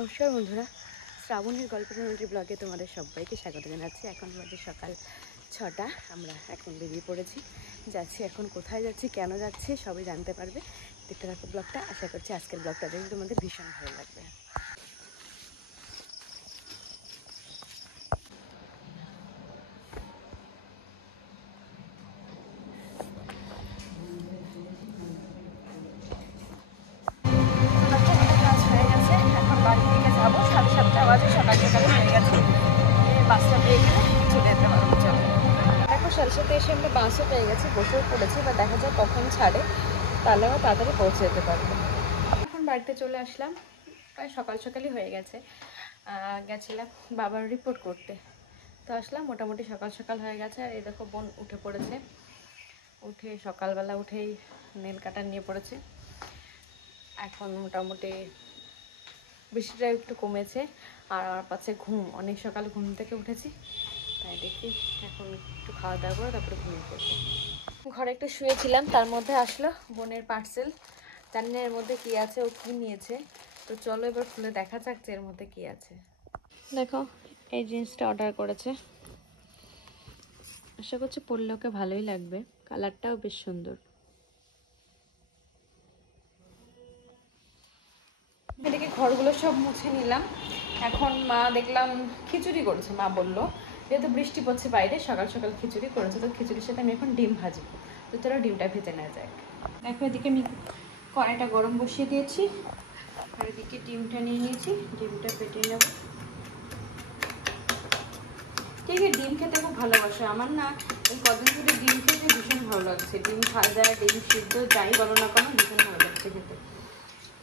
নমস্কার বন্ধুরা, শ্রাবণের গল্পের ব্লগে তোমাদের সবাইকে স্বাগত জানাচ্ছি। এখন বাজে সকাল 6টা। আমরা এখন বেরিয়ে পড়েছি, যাচ্ছি। এখন কোথায় যাচ্ছি, কেন যাচ্ছি সবই জানতে পারবে। দেখতে থাকো ব্লগটা। আশা করছি আজকের ব্লগটা দেখে তোমাদের ভীষণ ভালো লাগবে। কাজ হয়ে গেছে, এখন বাড়ি থেকে যাবো। 7:30 বাজে, সকাল সকালে হয়ে গেছে। বাসটা পেয়ে গেলে চলে যেতে পারবো। চলো দেখো, সাথে সাথে এসে আমরা বাসও পেয়ে গেছি, বসেও পড়েছি। বা দেখা যায় কখন ছাড়ে, তাহলে আমরা তাড়াতাড়ি পৌঁছে যেতে পারবো। এখন বাড়িতে চলে আসলাম, প্রায় সকাল সকালই হয়ে গেছে। গেছিলাম বাবার রিপোর্ট করতে, তো আসলাম মোটামুটি সকাল সকাল হয়ে গেছে। আর এই দেখো বোন উঠে পড়েছে, উঠে সকালবেলা উঠেই নেল কাটার নিয়ে পড়েছে। এখন মোটামুটি বৃষ্টিটা একটু কমেছে, আর আমার পাশে ঘুম, অনেক সকাল ঘুম থেকে উঠেছি, তাই দেখি এখন একটু খাওয়া দাওয়া করে তারপরে ঘুমিয়ে পড়বো। ঘরে একটু শুয়েছিলাম, তার মধ্যে আসলো বোনের পার্সেল। জানি না এর মধ্যে কী আছে, ও কী নিয়েছে। তো চলো এবার খুলে দেখা যাক যে এর মধ্যে কী আছে। দেখো, এই জিন্সটা অর্ডার করেছে। আশা করছি পরলে ওকে ভালোই লাগবে, কালারটাও বেশ সুন্দর। এদিকে ঘরগুলো সব মুছে নিলাম। এখন মা দেখলাম খিচুড়ি করেছে। মা বললো যেহেতু বৃষ্টি পড়ছে বাইরে, সকাল সকাল খিচুড়ি করেছে, তো খিচুড়ির সাথে আমি এখন ডিম ভাজবো। তো তোরা ডিমটা ভেজে নেওয়া যায়। দেখো, এদিকে আমি কড়াইটা গরম বসিয়ে দিয়েছি, আর এদিকে ডিমটা নিয়ে নিয়েছি। ডিমটা ফেটে নেব। ঠিক আছে, ডিম খেতে খুব ভালোবাসে। আমার না এই কদিন ধরে ডিম খেতে ভীষণ ভালো লাগছে। ডিম ভাজা, ডিম সিদ্ধ, যাই বলো না কেন, ভীষণ ভালো লাগছে খেতে।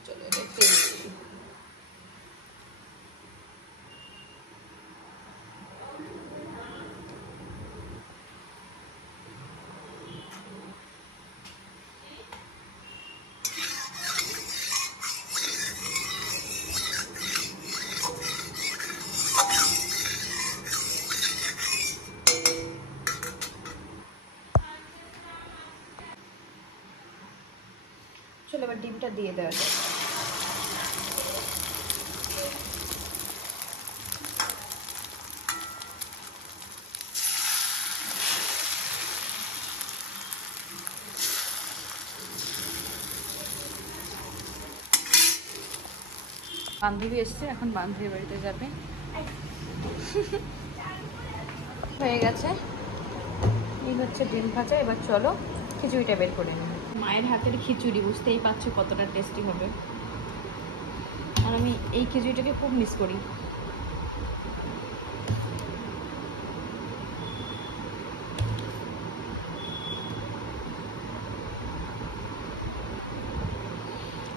চলো দেখতে চলো এবার ডিমটা দিয়ে দেওয়া যায়। বান্ধবী এসছে, এখন বান্ধবী বাড়িতে যাবে। হয়ে গেছে, এই হচ্ছে ডিম ভাজা। এবার চলো খিচুড়িটা বের করে নিই। মায়ের হাতের খিচুড়ি, বুঝতেই পারছো কতটা টেস্টি হবে। আর আমি এই খিচুড়িটাকে খুব মিস করি।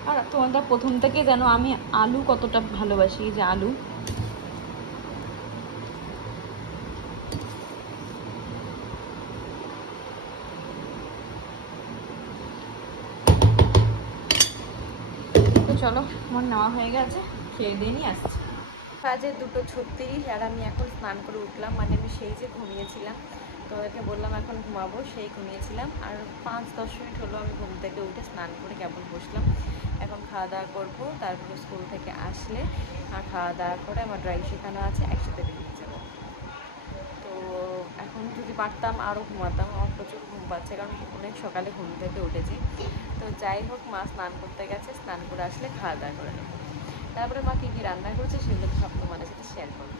আর তোমাদের প্রথম থেকে জানো আমি আলু কতটা ভালোবাসি, যে আলু। তো চলো, আমার নেওয়া হয়ে গেছে, খেয়ে দিয়ে নিয়ে আসছি। বাজে 2:36, আর আমি এখন স্নান করে উঠলাম। মানে আমি সেই যে ঘুমিয়েছিলাম, তো ওকে বললাম এখন ঘুমাবো, সেই ঘুমিয়েছিলাম। আর 5-10 মিনিট হলো আমি ঘুম থেকে উঠে স্নান করে কেবল বসলাম। এখন খাওয়া দাওয়া করবো, তারপরে স্কুল থেকে আসলে আর খাওয়া দাওয়া করে আমার ড্রয়িং শেখানো আছে, একসাথে বেরিয়ে যাবো। তো এখন যদি পারতাম আরও ঘুমাতাম, আমার প্রচুর ঘুম পাচ্ছে, কারণ অনেক সকালে ঘুম থেকে উঠেছি। তো যাই হোক, মা স্নান করতে গেছে, স্নান করে আসলে খাওয়া দাওয়া করে নেবো। তারপরে মা কী কী রান্না করেছে সেগুলো তো সব তোমাদের সাথে শেয়ার করবো।